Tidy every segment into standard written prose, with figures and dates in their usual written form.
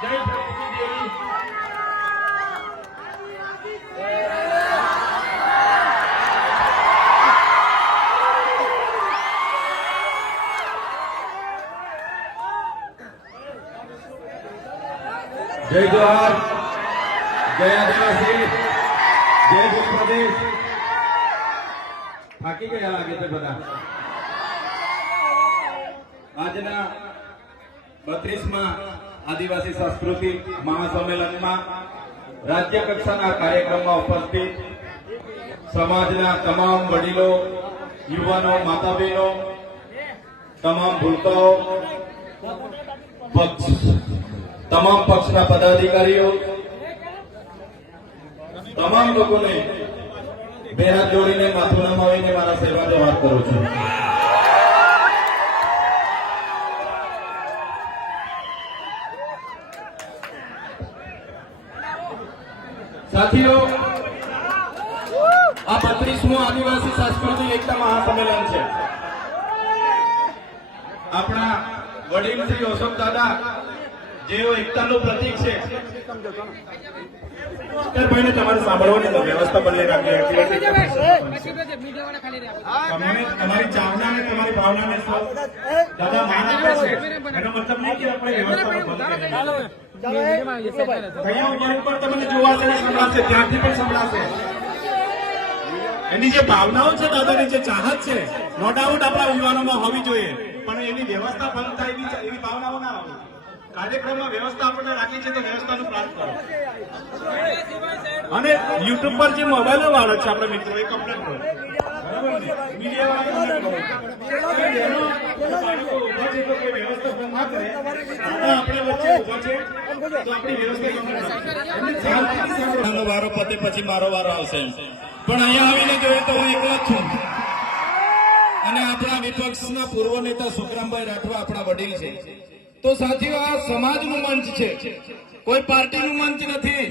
જય પ્રભુજી દેવી જય જોહાર, જય આદિવાસી, જય ભૂલ પ્રદેશ. થાકી ગયા લાગે છે બધા. આજના 32મા આદિવાસી સાંસ્કૃતિક મહાસંમેલનમાં રાજ્ય કક્ષાના કાર્યક્રમમાં ઉપસ્થિત સમાજના તમામ વડીલો, યુવાનો, માતા બહેનો, તમામ ભૂલકાઓ, તમામ પક્ષના પદાધિકારીઓ, તમામ લોકોને બે હાથ જોડીને માથું નમાવીને મારા સેવા જવાબ કરું છું. સાથીઓ, આ 32મું આદિવાસી સાંસ્કૃતિક એકતા મહાસંમેલન છે. આપણા વડીલ શ્રી અશોક દાદા જેઓ એકતાનું પ્રતીક છે. ભાઈને તમારે સાંભળવાની તો વ્યવસ્થા બદલી રાખી. તમારી ચાવના ને તમારી ભાવનાને દાદા માન આપે છે. એનો મતલબ નહીં કે આપણે વ્યવસ્થા બંધ કરી ઉપર તમને જોવાશે ને સંભળાશે, ત્યાંથી પણ સંભળાશે. એની જે ભાવનાઓ છે દાદાની, જે ચાહત છે, નો ડાઉટ આપણા યુવાનોમાં હોવી જોઈએ, પણ એની વ્યવસ્થા બંધ થાય એવી ભાવનાઓ ના હોવી. કાર્યક્રમમાં વ્યવસ્થા આપણને રાખી છે તો વ્યવસ્થાનું પ્લાન કરો. અને યુટ્યુબ પર જે મોબાઈલો વાળો છે આપણે મિત્રો, એ કમ્પ્લેટ કરો. વારો પતે પછી મારો વારો આવશે, પણ અહીંયા આવીને જોઈએ તો હું એકલા જ છું. અને આપણા વિપક્ષના પૂર્વ નેતા સુખરામભાઈ રાઠવા આપણા વડીલ છે. તો સાથીઓ, આ સમાજનું મંચ છે, કોઈ પાર્ટીનું મંચ નથી.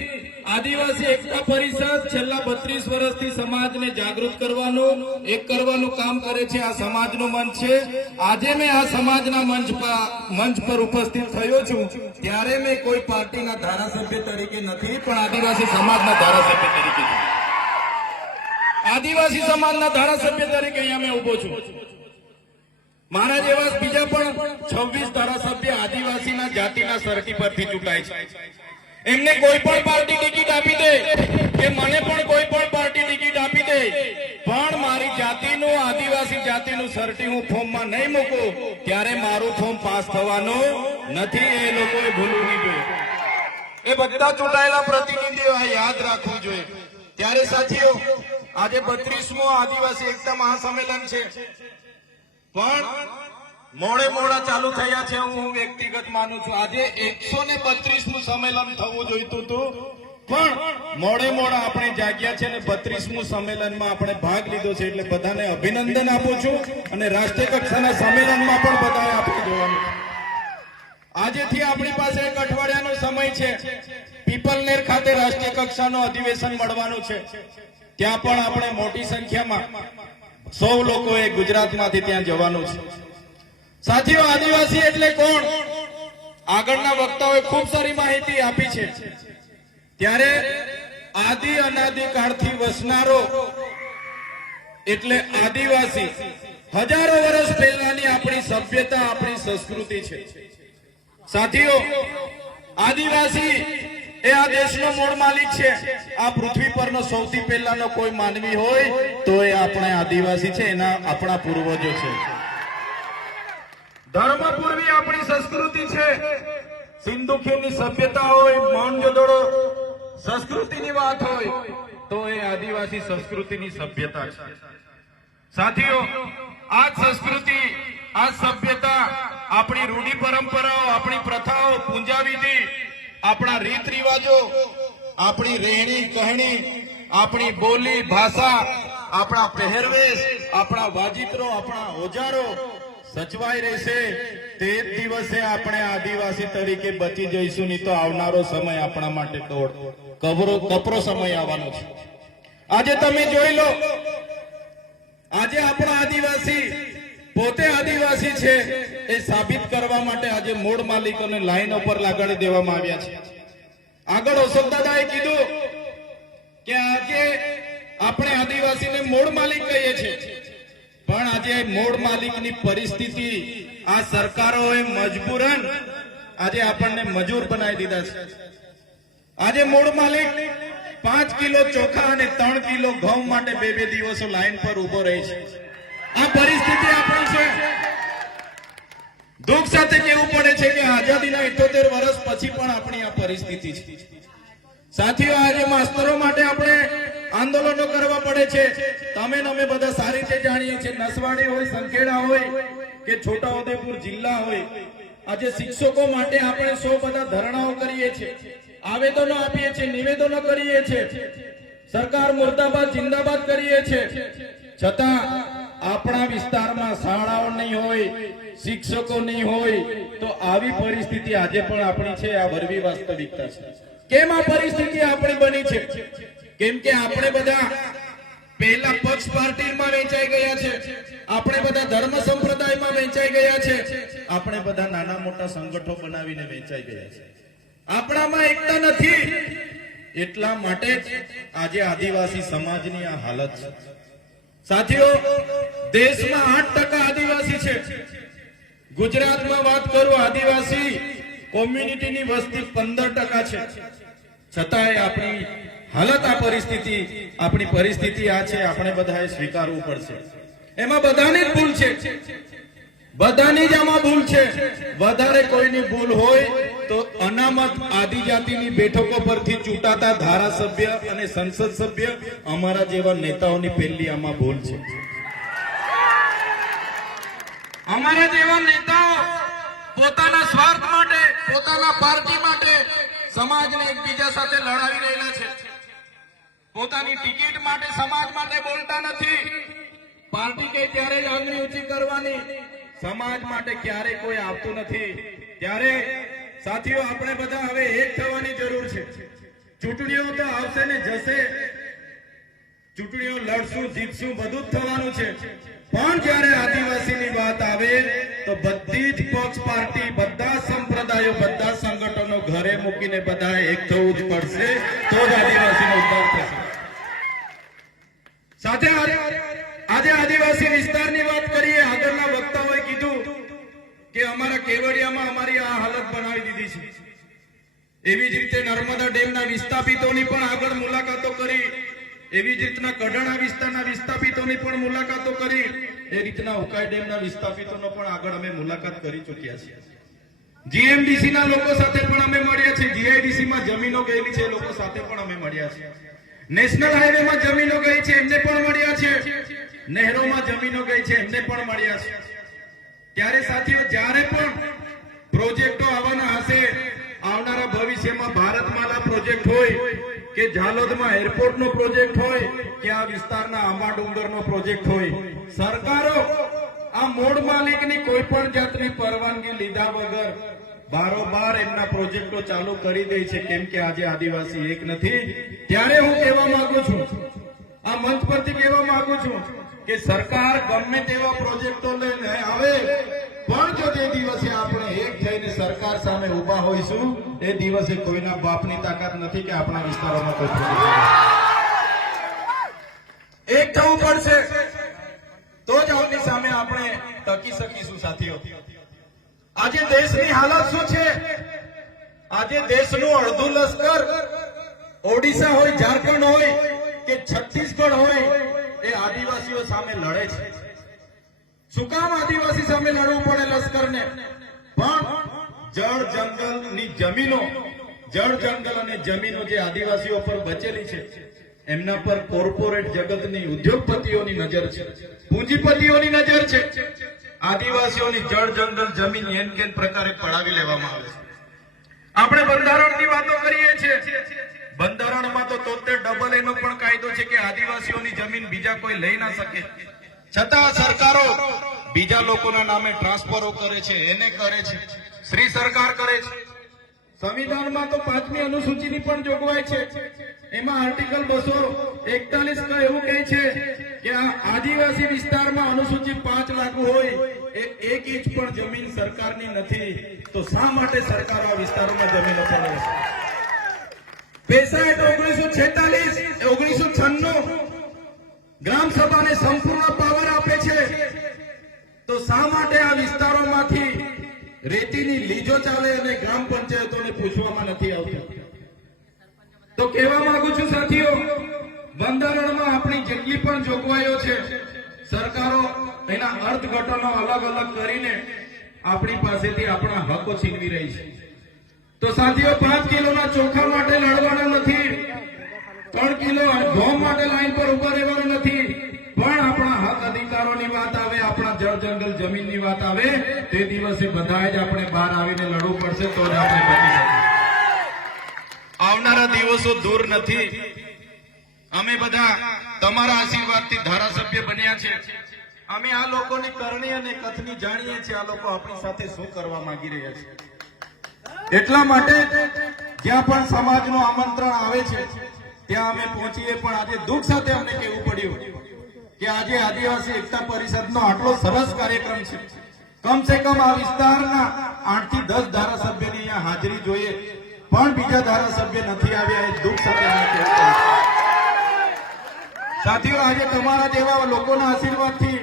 આદિવાસી એકતા પરિષદ છેલ્લા 32 વર્ષથી સમાજને જાગૃત કરવાનું, એક કરવાનું કામ કરે છે. આ સમાજનું મંચ છે. આજે મેં આ સમાજના મંચ પર ઉપસ્થિત થયો છું ત્યારે મેં કોઈ પાર્ટીના ધારાસભ્ય તરીકે નથી, પણ આદિવાસી સમાજના ધારાસભ્ય તરીકે છું. આદિવાસી સમાજના ધારાસભ્ય તરીકે અહીંયા મેં ઉભો છું. મારા જેવા બીજા પણ 26 ધારાસભ્ય આદિવાસીના જાતિના સર્ટી પરથી ચૂંટાય છે. એમને કોઈ પણ પાર્ટી ટિકિટ આપી દે કે મને પણ કોઈ પણ પાર્ટી ટિકિટ આપી દે, પણ મારી જાતિનું, આદિવાસી જાતિનું સર્ટી હું ફોર્મમાં નહીં મૂકું ત્યારે મારું ફોર્મ પાસ થવાનું નથી. એ લોકોએ ભૂલવું નહીં જોઈએ. એ બધા ચૂંટાયેલા પ્રતિનિધિઓ યાદ રાખવું જોઈએ. ત્યારે સાથીઓ, આજે 32મું આદિવાસી એકતા મહાસંમેલન છે, પણ મોડા ચાલુ થયા છે. હું વ્યક્તિગત માનું છું આજે 132મું સંમેલન થવું જોઈતું હતું, પણ મોડા આપણે જાગ્યા છે ને 32મું સંમેલનમાં આપણે ભાગ લીધો છે. એટલે બધાને અભિનંદન આપું છું. અને રાષ્ટ્રીય કક્ષાના સંમેલનમાં પણ બધાએ આપણે જોવાનું છે. આજેથી આપણી પાસે એક અઠવાડિયાનો સમય છે. પીપલનેર ખાતે રાષ્ટ્રીય કક્ષાનું અધિવેશન મળવાનું છે. ત્યાં પણ આપણે મોટી સંખ્યામાં 100 લોકોએ ગુજરાતમાંથી ત્યાં જવાનું છે. સાથીઓ, આદિવાસી એટલે કોણ? આગળના વક્તાઓએ ખૂબ સારી માહિતી આપી છે. ત્યારે આદિ અનાદિ કાળથી વસનારો એટલે આદિવાસી હજારો વર્ષ પહેલાની આપણી સભ્યતા, આપણી સંસ્કૃતિ છે. સાથીઓ, આદિવાસી એ આ દેશનો મૂળ માલિક છે. આ પૃથ્વી પરનો સૌથી પહેલાનો કોઈ માનવી હોય તો એ આપણે આદિવાસી છે, એના આપણા પૂર્વજો છે. ધર્મ પૂર્વી આપણી સંસ્કૃતિ છે. સિંધુ ખીણની સભ્યતા હોય, મોહેંજો-દડો સંસ્કૃતિની વાત હોય તો એ આદિવાસી સંસ્કૃતિની સભ્યતા છે. સાથીઓ, આ સંસ્કૃતિ, આ સભ્યતા, આપણી રૂઢી પરંપરાઓ, આપણી પ્રથાઓ, પૂજા વિધિ, આપણા રીત રિવાજો, આપણી રહેણી કહેણી, આપણી બોલી ભાષા, આપણા પહેરવેશ, આપણા વાજિત્રો, આપણા ઓજારો સચવાઈ રહેશે તે જ દિવસે આપણે આદિવાસી તરીકે બચી જઈશું. નહીં તો આવનારો સમય આપણા માટે કપરો સમય આવવાનો છે. આજે તમે જોઈ લો, આજે આપણા આદિવાસી પોતે આદિવાસી છે એ સાબિત કરવા માટે આજે મૂળ માલિકોને લાઈન ઉપર લગાડી દેવામાં આવ્યા છે. આગળ અશોક દાદાએ કીધું કે આજે આપણે આદિવાસીને મૂળ માલિક કહીએ છીએ, પણ આજે મૂળ માલિકની પરિસ્થિતિ આ સરકારોએ મજબૂરન આજે આપણને મજૂર બનાવી દીધા છે. આજે મૂળ માલિક 5 કિલો ચોખા અને 3 કિલો ઘઉં માટે બે દિવસો લાઈન પર ઉભો રહે છે. આ પરિસ્થિતિ આપણી છે. દુઃખ સાથે કહેવું પડે છે કે આઝાદીના 78 વર્ષ પછી પણ આપણી આ પરિસ્થિતિ છે. સાથીઓ, આજે માસ્તરો માટે આપણે આંદોલનો કરવા પડે છે. તમે અમે બધા સારી રીતે જાણીએ છીએ. નસવાડી હોય, સંખેડા હોય કે છોટાઉદેપુર જિલ્લા હોય, આજે શિક્ષકો માટે આપણે સૌ બધા ધરણાઓ કરીએ છીએ, આવેદનો આપીએ છીએ, નિવેદનો કરીએ છીએ, સરકાર મુર્દાબાદ જિંદાબાદ કરીએ છીએ. છતાં આપણા વિસ્તારમાં શાળાઓ નહીં હોય, શિક્ષકો નહીં હોય, તો આવી પરિસ્થિતિ આજે પણ આપણી છે. આ વરવી વાસ્તવિકતા છે. કેમ આ પરિસ્થિતિ આપણી બની છે? કેમ કે આપણે બધા પહેલા પક્ષ પાર્ટીમાં વેચાઈ ગયા છે, આપણે બધા ધર્મ સંપ્રદાયમાં વેચાઈ ગયા છે, આપણે બધા નાના મોટા સંગઠનો બનાવીને વેચાઈ ગયા છે. આપણામાં એકતા નથી. એટલા માટે જ આજે આદિવાસી સમાજની આ હાલત છે. સાથીઓ, દેશમાં 8% આદિવાસી છે. ગુજરાતમાં વાત કરું, આદિવાસી કોમ્યુનિટીની વસ્તી 15% છે. છતાંય આપણી હાલત આ પરિસ્થિતિ, આપણી પરિસ્થિતિ આ છે. આપણે બધાએ સ્વીકારવું પડશે. એમાં બધાની જ ભૂલ છે, બધાની જ આમાં ભૂલ છે. વધારે કોઈની ભૂલ હોય તો અનામત આદિજાતિની બેઠકો પરથી ચૂંટાતા ધારાસભ્ય અને સંસદ સભ્ય અમારા જેવા નેતાઓની પહેલી આમાં ભૂલ છે. અમારા જેવા નેતાઓ પોતાના સ્વાર્થ માટે, પોતાના પાર્ટી માટે સમાજને એકબીજા સાથે લડાવી રહેલા છે. પોતાની ટિકિટ માટે, સમાજ માટે બોલતા નથી. પાર્ટી કે ત્યારે જ આંગળી ઊંચી કરવાની, સમાજ માટે ક્યારે કોઈ આવતું નથી. ત્યારે સાથીઓ, આપણે બધા હવે એક થવાની જરૂર છે. ચૂંટણીઓ તો આવશે ને જશે, ચૂંટણીઓ લડશું, જીતશું, બધું જ થવાનું છે. પણ જ્યારે આદિવાસીની વાત આવે તો બધી જ પક્ષ પાર્ટી, બધા સંપ્રદાયો, બધા સંગઠનો ઘરે મૂકીને બધા એક થવું જ પડશે, તો જ આદિવાસીનો ઉદ્ધાર થશે. સાથે આજે આદિવાસી વિસ્તારની વાત કરીએ. આગળના વક્તાઓએ કીધું કે અમારા કેવડિયામાં અમારી આ હાલત બનાવી દીધી છે. એવી જ રીતે નર્મદા ડેમના વિસ્થાપિતોની પણ આગળ મુલાકાતો કરી, એવી જ રીતના કઢાણા વિસ્તારના વિસ્થાપિતોની પણ મુલાકાતો કરી, એ રીતના ઉકાઈ ડેમના વિસ્થાપિતોનો પણ આગળ અમે મુલાકાત કરી ચૂક્યા છીએ. જીએમડીસી ના લોકો સાથે પણ અમે મળ્યા છીએ. જીઆઈડીસી માં જમીનો ગયેલી છે, લોકો સાથે પણ અમે મળ્યા છીએ. નેશનલ હાઈવે માં જમીનો ગઈ છે, એમને પણ મળ્યા છે. નહેરોમાં જમીનો ગઈ છે, એમને પણ મળ્યા છે. ત્યારે સાથીઓ, જ્યારે પણ પ્રોજેક્ટો આવવાના હશે, આવનારા ભવિષ્યમાં ભારતમાલા પ્રોજેક્ટ હોય કે ઝાલોદમાં એરપોર્ટનો પ્રોજેક્ટ હોય કે આ વિસ્તારના આંબા ડુંગરનો પ્રોજેક્ટ હોય, સરકારો આ મૂળ માલિકની કોઈ પણ જાતની પરવાનગી લીધા વગર બારોબાર એમના પ્રોજેક્ટો ચાલુ કરી દે છે. કેમ કે આજે આદિવાસી એક નથી. ત્યારે હું કહેવા માંગુ છું, આ મંચ પરથી કહેવા માંગુ છું કે સરકાર ગમે તેવા પ્રોજેક્ટો લઈને આવે, પણ જો તે દિવસે આપણે એક થઈને સરકાર સામે ઉભા હોઈશું, એ દિવસે કોઈના બાપની તાકાત નથી કે આપણા વિસ્તારોમાં કોઈ એક થવું પડશે, તો જ આવની સામે આપણે ટકી શકીશું. સાથીઓ, આજે દેશની હાલત શું છે? આજે દેશનું અડધું લશ્કર ઓડિશા હોય, ઝારખંડ હોય કે છત્તીસગઢ હોય, એ આદિવાસીઓ સામે લડે છે. શું કામ આદિવાસી સામે લડવું પડે લશ્કરને? પણ જળ જંગલની જમીનો, જળ જંગલ અને જમીનો જે આદિવાસીઓ પર બચેલી છે, એમના પર કોર્પોરેટ જગતની, ઉદ્યોગપતિઓની નજર છે, પૂંજીપતિઓની નજર છે. આદિવાસીઓની જળ જંગલ જમીન એમ કેમ પ્રકારે પડાવી લેવામાં આવે છે. આપણે બંધારણની વાતો કરીએ છીએ. બંધારણમાં તો 73 એનો પણ કાયદો છે કે આદિવાસીઓની જમીન બીજા કોઈ લઈ ના શકે. છતાં સરકારો બીજા લોકોના નામે ટ્રાન્સફરો કરે છે, એને કરે છે, શ્રી સરકાર કરે છે. સંવિધાનમાં તો 5મી અનુસૂચિની પણ જોગવાઈ છે. એમાં આર્ટિકલ 241 એવું કહે છે કે આ આદિવાસી વિસ્તારમાં અનુસૂચિ 5 લાગુ હોય એ 1 ઇંચ પણ જમીન સરકારની નથી, તો શા માટે સરકાર આ વિસ્તારોમાં જમીનો ફાળવે છે? પેસા એક્ટ 1946 1996 ગ્રામ સભાને સંપૂર્ણ પાવર આપે છે, તો શા માટે આ વિસ્તારોમાંથી રેતીની લીજો ચાલે અને ગ્રામ પંચાયતોને પૂછવામાં નથી આવતું? તો કહેવા માંગુ છું સાથીઓ, બંધારણમાં આપણી જેટલી પણ જોગવાઈઓ છે, સરકારો એના અર્થઘટનો અલગ અલગ કરીને આપણી પાસેથી આપણા હકો છીનવી રહી છે. તો સાથીઓ, 5 કિલોના ચોખા માટે લડવાના નથી, 3 કિલો ઘઉં માટે લાઈન પર ઉભા રહેવાનું નથી, પણ આપણા હક અધિકારોની વાત આવે, આપણા જળ જંગલ જમીનની વાત આવે, તે દિવસે બધાએ જ આપણે બહાર આવીને લડવું પડશે, તો જ આપણે બચી શકીએ. આવનારા દિવસો દૂર નથી. અમે બધા તમારા આશીર્વાદથી ધારાસભ્ય બન્યા છે. અમે આ લોકોની કરણી અને કથની જાણીએ છીએ, આ લોકો આપણી સાથે શું કરવા માંગી રહ્યા છે. એટલા માટે જ્યાં પણ સમાજનું આમંત્રણ આવે છે ત્યાં અમે પહોંચીએ. પણ આજે દુઃખ સાથે અમને કહેવું પડ્યું કે આજે આદિવાસી એકતા પરિષદનો આટલો સરસ કાર્યક્રમ છે, કમસે કમ આ વિસ્તારના 8 થી 10 ધારાસભ્યની અહીંયા હાજરી જોઈએ, પણ બીજા ધારાસભ્ય નથી આવ્યા. એ દુઃખ સાથે અમે કહેવું પડ્યું. સાથીઓ, આજે તમારા જેવા લોકોના આશીર્વાદથી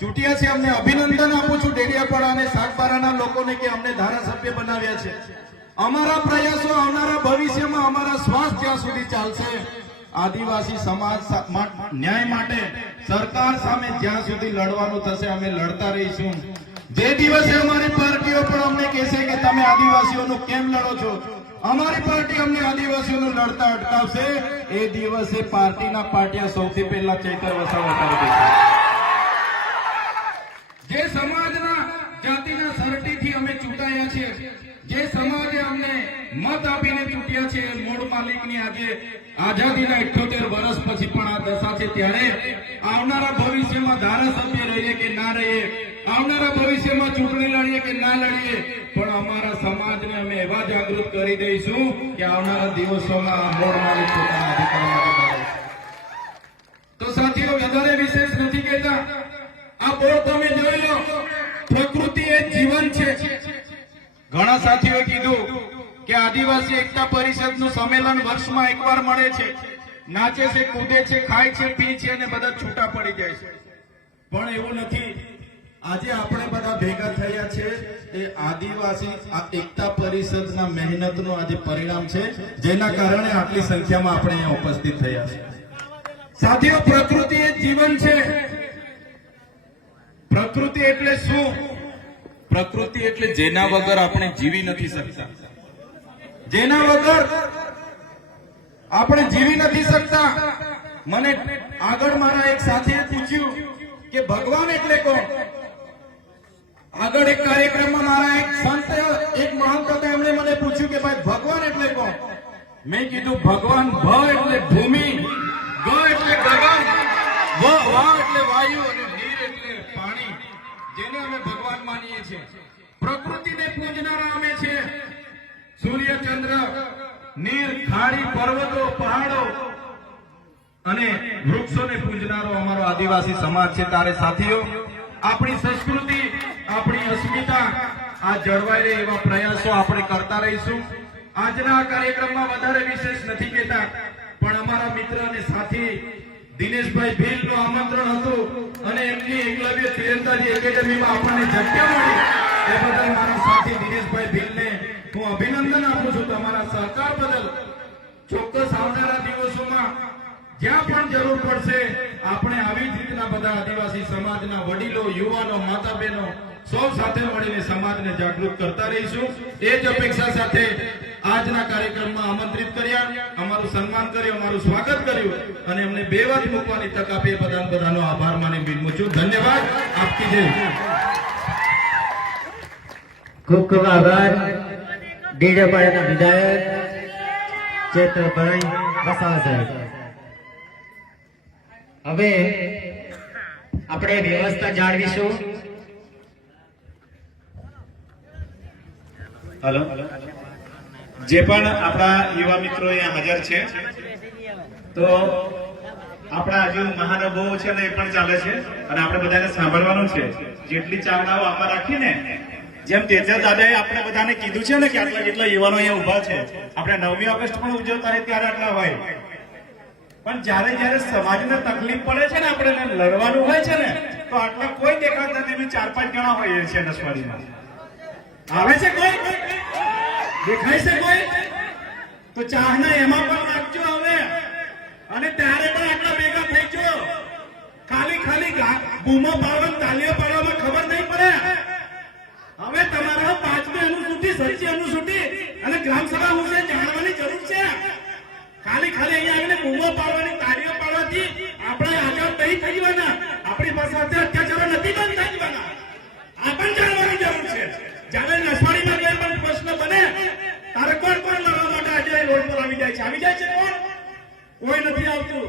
ચૂંટ્યા છે. અમને અભિનંદન આપું છું ડેડિયાપાડા અને સાગબારાના લોકોને કે અમને ધારાસભ્ય બનાવ્યા છે. અમારા પ્રયાસો આવનારા ભવિષ્યમાં અમારા શ્વાસ જ્યાં સુધી ચાલશે, આદિવાસી સમાજ ન્યાય માટે સરકાર સામે જ્યાં સુધી લડવાનું થશે અમે લડતા રહીશું. જે દિવસે અમારી પાર્ટીઓ પણ અમને કહેશે કે તમે આદિવાસીઓનું કેમ લડો છો, અમારી પાર્ટી અમને આદિવાસીઓનું લડતા અટકાવશે, એ દિવસે પાર્ટીના પાટિયા સૌથી પહેલા ચૈતર વસાવા કરી દેશે. જે સમાજના જાતિના સરટીથી અમે ચૂંટાયા છીએ, જે સમાજે અમને મત આપીને ચૂંટ્યા છે, મૂળ માલિકની આજે આઝાદીના 78 વર્ષ પછી પણ આ દશા છે, ત્યારે આવનારા ભવિષ્યમાં ધારાસભ્ય રહીએ કે ના રહીએ, આવનારા ભવિષ્યમાં ચૂંટણી લડીએ કે ના લડીએ, પણ અમારા સમાજને અમે એવા જાગૃત કરી દઈશું કે આવનારા દિવસોમાં આ મૂળ માલિક પોતાના અધિકાર માટે લડે. તો સાથીઓ, વધારે વિશેષ નથી કહેતા. આ બોર્ડ તમે જોઈ લો, પ્રકૃતિ એ જીવન છે. ઘણા સાથીઓએ કીધું કે આદિવાસી એકતા પરિષદનું સંમેલન વર્ષમાં એકવાર મળે છે, નાચે છે, કૂદે છે, ખાય છે, પી છે અને બધા છૂટા પડી જાય છે. પણ એવું નથી. આજે આપણે બધા ભેગા થયા છે એ આદિવાસી એકતા પરિષદના મહેનતનું આજે પરિણામ છે, જેના કારણે આટલી સંખ્યામાં આપણે અહીંયા ઉપસ્થિત થયા છે. સાથીઓ, પ્રકૃતિ એ જીવન છે. પ્રકૃતિ એટલે શું? પ્રકૃતિ એટલે જેના વગર આપણે જીવી નથી શકતા, જેના વગર આપણે જીવી નથી શકતા. મને આગળ મારા એક સાથીએ પૂછ્યું કે ભગવાન એટલે કોણ? આગળ એક કાર્યક્રમમાં મારા એક સંત, એક મહાન હતા, એમણે મને પૂછ્યું કે ભાઈ ભગવાન એટલે કોણ? મેં કીધું ભગવાન ભ એટલે ભૂમિ, ગ એટલે ગગન, વા એટલે વાયુ અને નીર એટલે પાણી, જેને અમે ભગવાન માનીએ છીએ. પ્રકૃતિને પૂજનારા અમે છે. સૂર્ય, ચંદ્ર, નીર, ખાડી, પર્વતો, પહાડો અને વૃક્ષોને પૂજનારો અમારો આદિવાસી સમાજ છે. તારે સાથીઓ, આપણી સંસ્કૃતિ, આપણી અસ્મિતા આ જળવાઈ રહે એવા પ્રયાસો આપણે કરતા રહીશું. આજના આ કાર્યક્રમમાં વધારે વિશેષ નથી કહેતા, પણ અમારા મિત્ર અને સાથી દિનેશભાઈ ભીલનું આમંત્રણ હતું અને એમની એકલવ્ય તીરંદાજી એકેડેમીમાં આપણને જગ્યા મળી, એ બદલ મારા સાથી દિનેશભાઈ ભીલને હું અભિનંદન આપું છું તમારા સહકાર બદલ. ચોક્કસ આવનારા દિવસોમાં જ્યાં પણ જરૂર પડશે આપણે આવી જ રીતના બધા આદિવાસી સમાજના વડીલો, યુવાનો, માતા બહેનો સૌ સાથે મળીને સમાજને જાગૃત કરતા રહીશું. એ જ અપેક્ષા સાથે આજના કાર્યક્રમમાં આમંત્રિત કર્યા, અમારું સન્માન કર્યું, અમારું સ્વાગત કર્યું અને અમને 2 વાત મૂકવાની તક આપી. બધાનો આભાર માની બિનમું છું. ધન્યવાદ. આપકી જય. ખૂબ ખૂબ આભાર. ડેડિયાપાડાના વિધાયક ચેતરભાઈ વસાવા સાહેબ. હવે આપણે વ્યવસ્થા જાળવીશું. હલો. જે પણ આપણા યુવા મિત્રો અહીંયા હાજર છે, તો આપણા હજુ મહાનુભાવો છે ને એ પણ ચાલે છે અને આપણે બધાને સાંભળવાનું છે. જેટલી ચાવડાઓ આમાં રાખીને જેમ તેજસ દાદાએ આપણે બધાને કીધું છે ને કે આટલા જેટલા યુવાનો અહીંયા ઉભા છે, આપણે 9મી ઓગસ્ટ પણ ઉજવતા હોય ત્યારે આટલા હોય, પણ જ્યારે સમાજને તકલીફ પડે છે ને, આપણે લડવાનું હોય છે ને, તો આટલા કોઈ દેખાતા નથી. 4-5 જણા હોઈએ છીએ નસવાડીમાં. આવે છે કોઈ? દેખાય છે કોઈ? તો ચાહના એમાં પણ નાખજો હવે, અને ત્યારે પણ આટલા ભેગા થઈ જો. ખાલી બૂમો પાડવા, તાલીઓ પાડવામાં ખબર નહીં પડે. હવે તમારા 5મી અનુસૂચિ, 6મી અનુસૂચિ અને ગ્રામસભા વિશે જાણવાની જરૂર છે. ખાલી અહીંયા આવીને બૂમો પાડવાની, તાળીઓ પાડવાથી આપણે આઝાદ નહીં થઈ જવાના. આપણી પાસે અત્યાચારો નથી બંધ થઈ જવાના. આ પણ જાણવાની જરૂર છે. જ્યારે નસવાડીમાં કોઈ પણ પ્રશ્ન બને ત્યારે કોણ લડવા માટે આજે રોડ પર આવી જાય છે? કોણ? કોઈ નથી આવતું.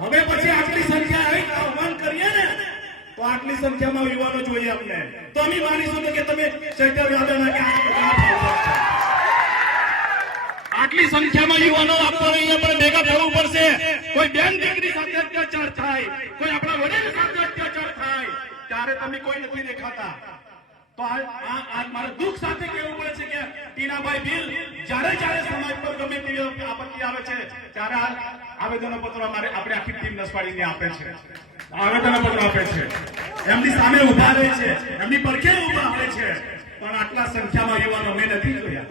હવે પછી આટલી સંખ્યા આવી આહ્વાન કરીએ ને, તો આટલી સંખ્યામાં યુવાનો જોઈએ અમને, તો અમે માનીશું કે તમે શેખર દાદાના કે આટલી સંખ્યામાં યુવાનો આપણને અહીંયા પણ ભેગા થવું પડશે. કોઈ બેન દીકરી સાથે અત્યાચાર થાય, કોઈ આપણા વડીલ સાથે અત્યાચાર થાય, ત્યારે તમે કોઈ નથી દેખાતા. તો આ મારે દુઃખ સાથે કહેવું પડે છે કે ટીનાભાઈ ભીલ જ્યારે સમાજ પર ગમે તેવી આપત્તિ આવે છે, ત્યારે આવેદનો પત્રો આપણે આખી ટીમ નસવાડીને આપે છે, આવેદનો પત્રો આપે છે, એમની સામે ઉભા રહે છે, એમની પડખે ઉભા રહે છે. પણ આટલા સંખ્યામાં યુવાનો મેં નથી જોયા.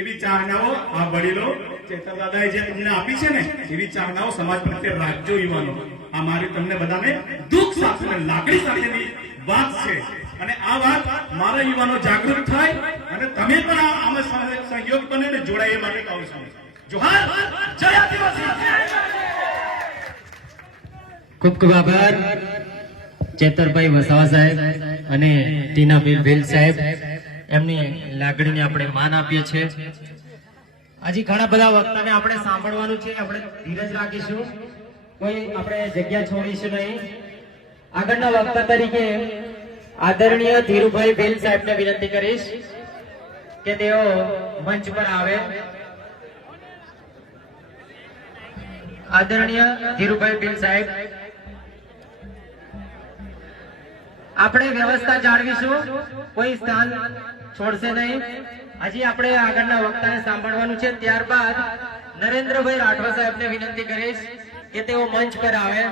એવી ચાહનાઓ આ વડીલો ચેતર દાદાએ જે તમને આપી છે ને, એવી ચાહનાઓ સમાજ પ્રત્યે રાખજો યુવાનો. આ મારી તમને બધાને દુઃખ સાથે, લાગણી સાથેની વાત છે, અને આ વાત મારા યુવાનો જાગૃત થાય અને તમે પણ આમાં સહયોગ બને ને જોડાય એ માટે કહું છું. જોહાર, જય આદિવાસી. ખૂબ આભાર ચેતરભાઈ વસાવા સાહેબ અને ટીનાબેન ભીલ સાહેબ. એમની લાગણીને આપણે માન આપીએ છીએ. હજી ઘણા બધા વક્તાને આપણે સાંભળવાનું છે. આપણે ધીરજ રાખીશું, કોઈ આપણે જગ્યા છોડીશું નહીં. આગળના વક્તા તરીકે આદરણીય ધીરુભાઈ ભીલ સાહેબને વિનંતી કરીશ કે તેઓ મંચ પર આવે. આદરણીય ધીરુભાઈ ભીલ સાહેબ, આપણે વ્યવસ્થા જાળવીશું, કોઈ સ્થાન છોડશે નહીં. હજી આપણે આગળના વક્તાને સાંભળવાનું છે. ત્યારબાદ નરેન્દ્રભાઈ રાઠવા સાહેબને વિનંતી કરીશ કે તેઓ મંચ પર આવે.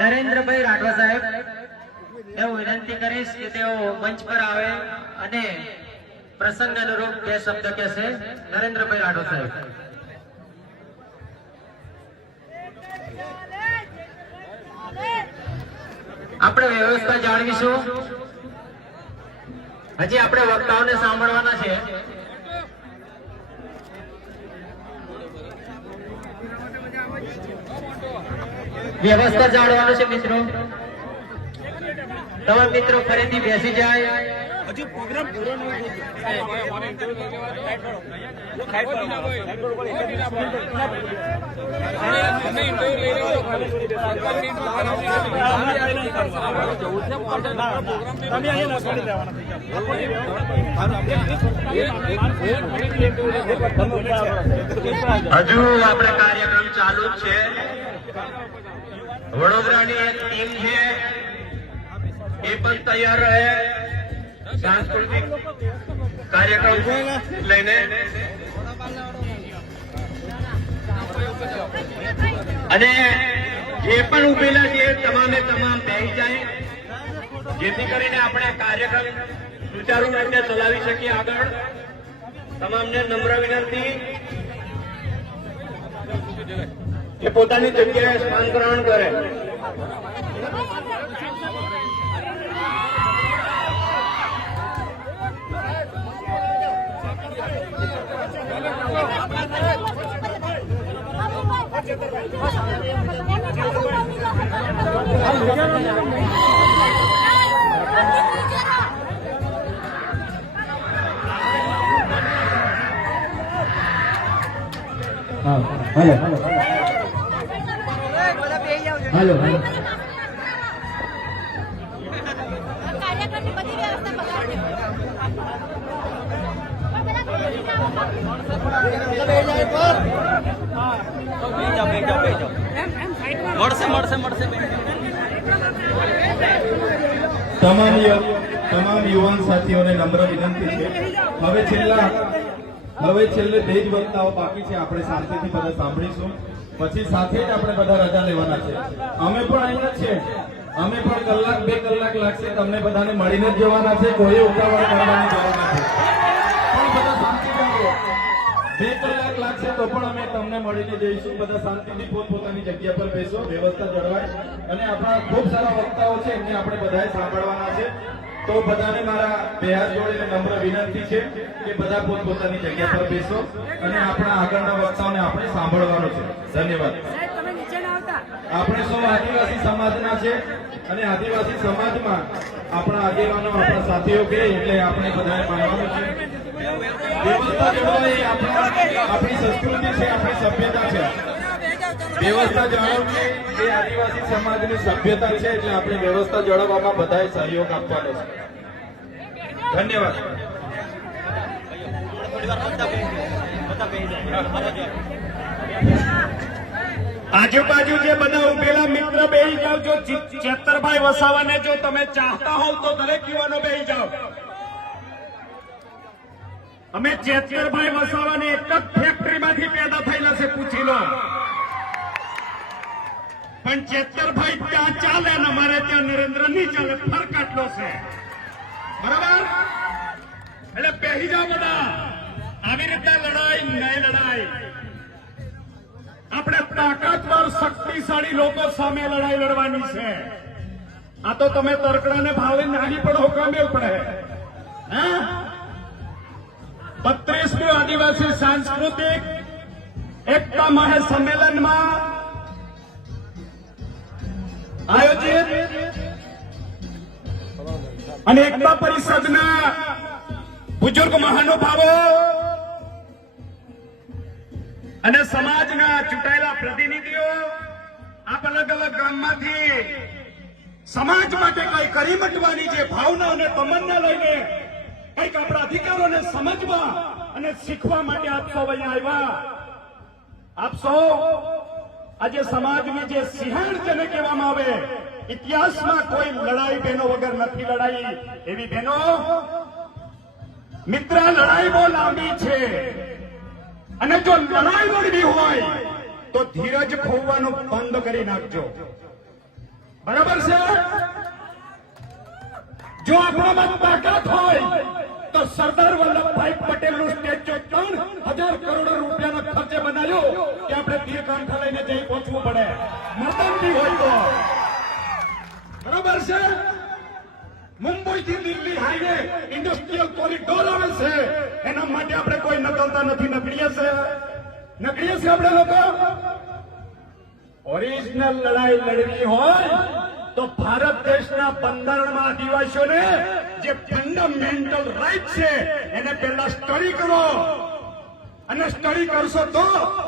નરેન્દ્રભાઈ રાઠવા સાહેબ, એવું વિનંતી કરીશ કે તેઓ મંચ પર આવે અને પ્રસંગને અનુરૂપ 2 શબ્દ કહેશે. નરેન્દ્રભાઈ રાઠવા સાહેબ. આપણે વ્યવસ્થા જાળવીશું. હજી આપણે વક્તાઓને સાંભળવાના છે. વ્યવસ્થા જાળવવાનું છે મિત્રો. તમામ મિત્રો ફરીથી બેસી જાય. હજુ પ્રોગ્રામ પૂરો નહીં હજુ આપણે કાર્યક્રમ ચાલુ જ છે. વડોદરાની એક ટીમ છે, એ પણ તૈયાર રહે સાંસ્કૃતિક કાર્યક્રમ લઈને. અને જે પણ ઉભેલા છે તમામે તમામ બેસી જાય, જેથી કરીને આપણે કાર્યક્રમ સુચારુ રીતે ચલાવી શકીએ. આગળ તમામને નમ્ર વિનંતી કે પોતાની જગ્યાએ સ્થાન ગ્રહણ કરે. હેલો કાર્યક્રમની બધી વ્યવસ્થા બગાડી. તમામ યુવાન સાથીઓને નમ્ર વિનંતી છે. હવે છેલ્લે બે જ વક્તાઓ બાકી છે. આપણે શાંતિથી બધા સાંભળીશું, પછી સાથે જ આપણે બધા રજા લેવાના છે. અમે પણ અહીંયા જ છે. અમે પણ કલાક 2 કલાક લાગશે. તમને બધાને મળીને જ જવાના છે. કોઈ ઉતાવળ કરવાની જરૂર નથી. પણ બધા શાંતિથી રહો. 2 કલાક લાગશે તો પણ અમે તમને મળીને જઈશું. બધા શાંતિથી પોતપોતાની જગ્યા પર બેસો, વ્યવસ્થા જળવાય. અને આપણા ખૂબ સારા વક્તાઓ છે, એમને આપણે બધાએ સાંભળવાના છે. તો બધાને મારા બે હાથ જોડીને નમ્ર વિનંતી છે કે બધા પોતપોતાની જગ્યા પર બેસો અને આપણા આગળના વક્તાઓને આપણે સાંભળવાનો છે. ધન્યવાદ. આપણે સૌ આદિવાસી સમાજના છે અને આદિવાસી સમાજમાં આપણા આગેવાનો, આપણા સાથીઓ કે એટલે આપણે બધાએ માનવાનું છે. વ્યવસ્થા જળવાય એ આપણી સંસ્કૃતિ છે, આપણી સભ્યતા છે. વ્યવસ્થા જાળવવી એ આદિવાસી સમાજની સભ્યતા છે. એટલે આપણે વ્યવસ્થા જાળવવામાં બધાએ સહયોગ આપવાનો છે. ધન્યવાદ. આજુબાજુ જે બધા ઉભેલા મિત્ર બેહી જાવ. જો ચેતરભાઈ વસાવાને જો તમે ચાહતા હોવ તો દરેક યુવાનો બેહી જાવ. અમે ચેતરભાઈ વસાવાને એક જ ફેક્ટરીમાંથી પેદા થયેલા છે, પૂછી લો. પણ ચેતરભાઈ ત્યાં ચાલે ને અમારે ત્યાં નરેન્દ્ર નહીં ચાલે. ફરક આટલો છે, બરાબર? એટલે બેહી જાવ બધા. આવી રીતના લડાઈ નહીં લડાઈ. આપણે તાકાતવર શક્તિશાળી લોકો સામે લડાઈ લડવાની છે. આ તો તમે તરકડાને ભાવે નાની પણ હોકામે પડે. 32મું આદિવાસી સાંસ્કૃતિક એકતા મહાસંમેલનમાં આયોજિત અને એકતા પરિષદના બુજુર્ગ મહાનુભાવો અને સમાજના ચૂંટાયેલા પ્રતિનિધિઓ આપ અલગ અલગ ગામમાંથી સમાજ માટે કઈ કરી મટવાની જે ભાવના અને તમન્ના લઈને કઈક આપણા અધિકારોને સમજવા અને શીખવા માટે આપ સૌ અહીંયા આવ્યા. આપ સૌ આજે સમાજની જે સિંહણ જેને કહેવામાં આવે, ઇતિહાસમાં કોઈ લડાઈ બહેનો વગર નથી લડાઈ. એવી બહેનો મિત્ર, લડાઈ બહુ લાંબી છે અને જો લડાઈ લડવી હોય તો ધીરજ ખોવાનું બંધ કરી નાખજો. બરાબર છે? જો આપણામાં તાકાત હોય તો સરદાર વલ્લભભાઈ પટેલનું સ્ટેચ્યુ 3000 કરોડ રૂપિયાના ખર્ચે બનાવ્યું કે આપણે તીરકાંઠા લઈને જઈ પહોંચવું પડે. મતંબી હોય તો બરાબર છે? મુંબઈ થી દિલ્હી હાઈવે ઇન્ડસ્ટ્રીયલ કોરિડોર આવે છે, એના માટે આપણે કોઈ નકલતા નથી. નકળીએ છે આપણે લોકો. ઓરિજિનલ લડાઈ લડવી હોય તો ભારત દેશના બંધારણમાં આદિવાસીઓને જે ફંડામેન્ટલ રાઇટ છે એને પહેલા સ્ટડી કરો. અને સ્ટડી કરશો તો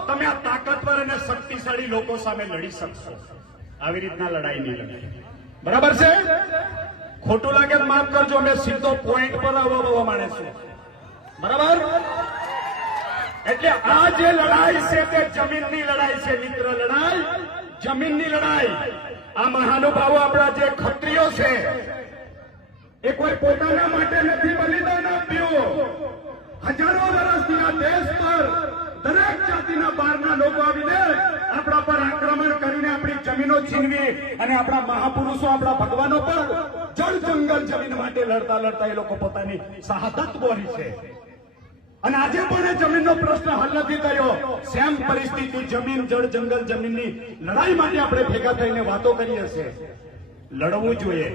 તમે આ તાકાતવર અને શક્તિશાળી લોકો સામે લડી શકશો. આવી રીતના લડાઈ નહીં લડાઈ. બરાબર છે? ખોટું લાગે તો માફ કરજો. અમે સીધો પોઈન્ટ પર આવવા માંડે છે. બરાબર? એટલે આ જે લડાઈ છે તે જમીનની લડાઈ છે મિત્ર. લડાઈ જમીનની લડાઈ. આ મહાનુભાવો આપણા જે ક્ષત્રિયો છે એ કોઈ પોતાના માટે નથી બલિદાન આપ્યું. હજારો વર્ષથી આ દેશ પર દરેક જાતિના બહારના લોકો આવીને આપણા પર આક્રમણ કરીને આપણી જમીનો છીનવી અને આપણા મહાપુરુષો, આપણા ભગવાનો પર જળ જંગલ જમીન માટે લડતા લડતા એ લોકો પોતાની શહાદત બોરી છે. અને આજે પણ એ જમીનનો પ્રશ્ન હલ નથી કર્યો. સેમ પરિસ્થિતિ જમીન, જળ, જંગલ, જમીનની લડાઈ માટે આપણે ભેગા થઈને વાતો કરીએ છીએ. લડવું જોઈએ.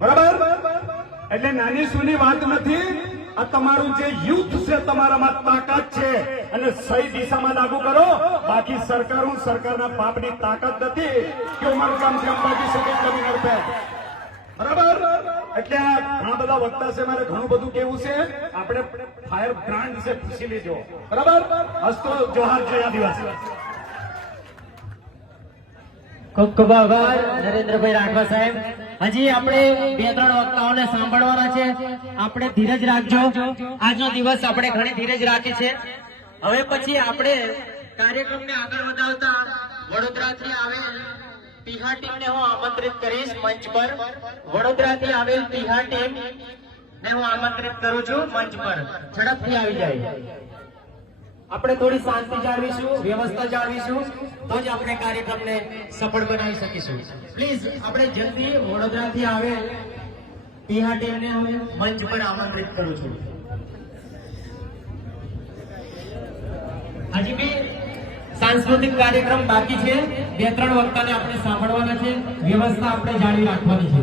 બરાબર? એટલે નાની સૂની વાત નથી. આ તમારું જે યુથ છે, તમારામાં તાકાત છે અને સહી દિશામાં લાગુ કરો. બાકી સરકારના બાપની તાકાત નથી કે અમારું કામ છે અંબાજી સુધી જમીન અડપે. બરાબર? એટલે આ ઘણા બધા વક્તા છે, મારે ઘણું બધું કેવું છે. આપણે ફાયર બ્રાન્ડ છે, પૂછી લેજો. બરાબર? હસ્તો જોહાર જય આદિવાસી. ખૂબ ખૂબ આભાર નરેન્દ્રભાઈ રાઠવા સાહેબ. હજી આપણે 2-3 વક્તાઓને સાંભળવાના છે. આપણે ધીરજ રાખજો. આજનો દિવસ આપણે ઘણી ધીરજ રાખી છે. હવે પછી આપણે કાર્યક્રમને આગળ વધાવતા વડોદરાથી આવેલ ટીહા ટીમને હું આમંત્રિત કરીશ મંચ પર. વડોદરાથી આવેલ ટીહા ટીમ ને હું આમંત્રિત કરું છું મંચ પર. ઝડપથી આવી જાય. આપણે થોડી શાંતિ જાળવીશું, વ્યવસ્થા જાળવીશું, તો જ આપણે કાર્યક્રમને સફળ બનાવી શકીશું. પ્લીઝ આપણે જલ્દી વડોદરાથી આવેલ ટીહા ટીમને હું મંચ પર આમંત્રિત કરું છું. હજી બી સાંસ્કૃતિક કાર્યક્રમ બાકી છે. 2-3 વક્તાને આપણે સાંભળવાના છે. વ્યવસ્થા આપણે જાળવી રાખવાની છે.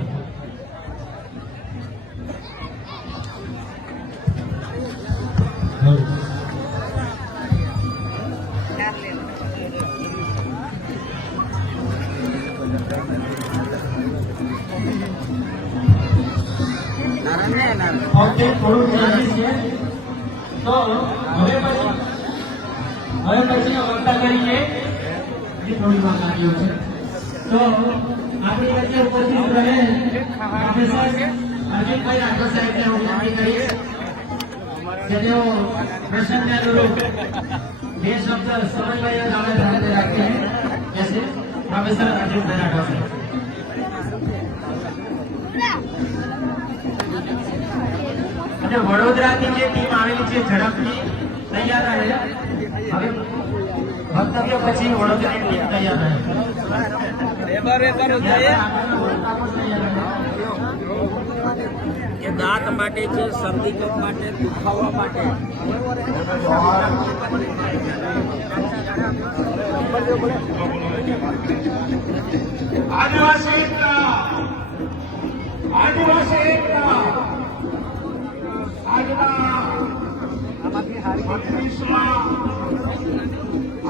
ઓકે, થોડું ધ્યાન છે. તો હવે પછી વક્તા કરીએ. થોડી વાર લાગ્યો છે. તો આપણી વચ્ચે ઉપસ્થિત રહે પ્રોફેસર અરવિંદભાઈ રાઠોડ સાહેબને હું વિનંતી કરીશ કે તેઓ પ્રસંગને અનુરૂપ 2 શબ્દ સમન્વય સાથે રાખીએ. જैसे પ્રોફેસર અરવિંદભાઈ રાઠોડ સાહેબ. અને વડોદરાથી જે ટીમ આવેલી છે ઝડપથી તૈયાર રહે. હવે વક્તવ્ય પછી વડોદરાની ટીમ તૈયાર રહે. એ દાંત માટે છે, શરદી કફ માટે, દુખાવા માટે. આદિવાસી એકતા, આદિવાસી એકતા. આજના 35મા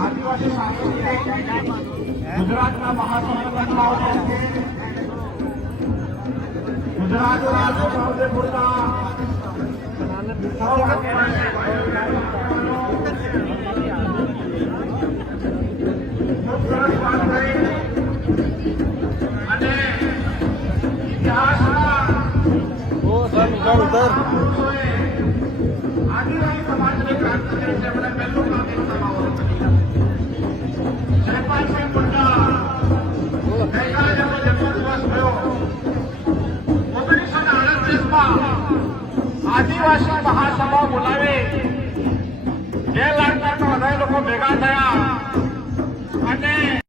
આદિવાસી સાંસ્કૃતિક ગુજરાતના મહાસંમેલનમાં ગુજરાતના છોટાઉદેપુરના અને ઇતિહાસના આદિવાસી સમાજને ક્રાંતિ કરી તેમણે પહેલું કામ એક સમાવેશ કર્યું. જયપાલસિંહ મુંડા ગઈકાલે જેમનો જન્મદિવસ થયો 1938માં આદિવાસી મહાસભા બોલાવી 2 લાખ કરતા વધારે લોકો ભેગા થયા અને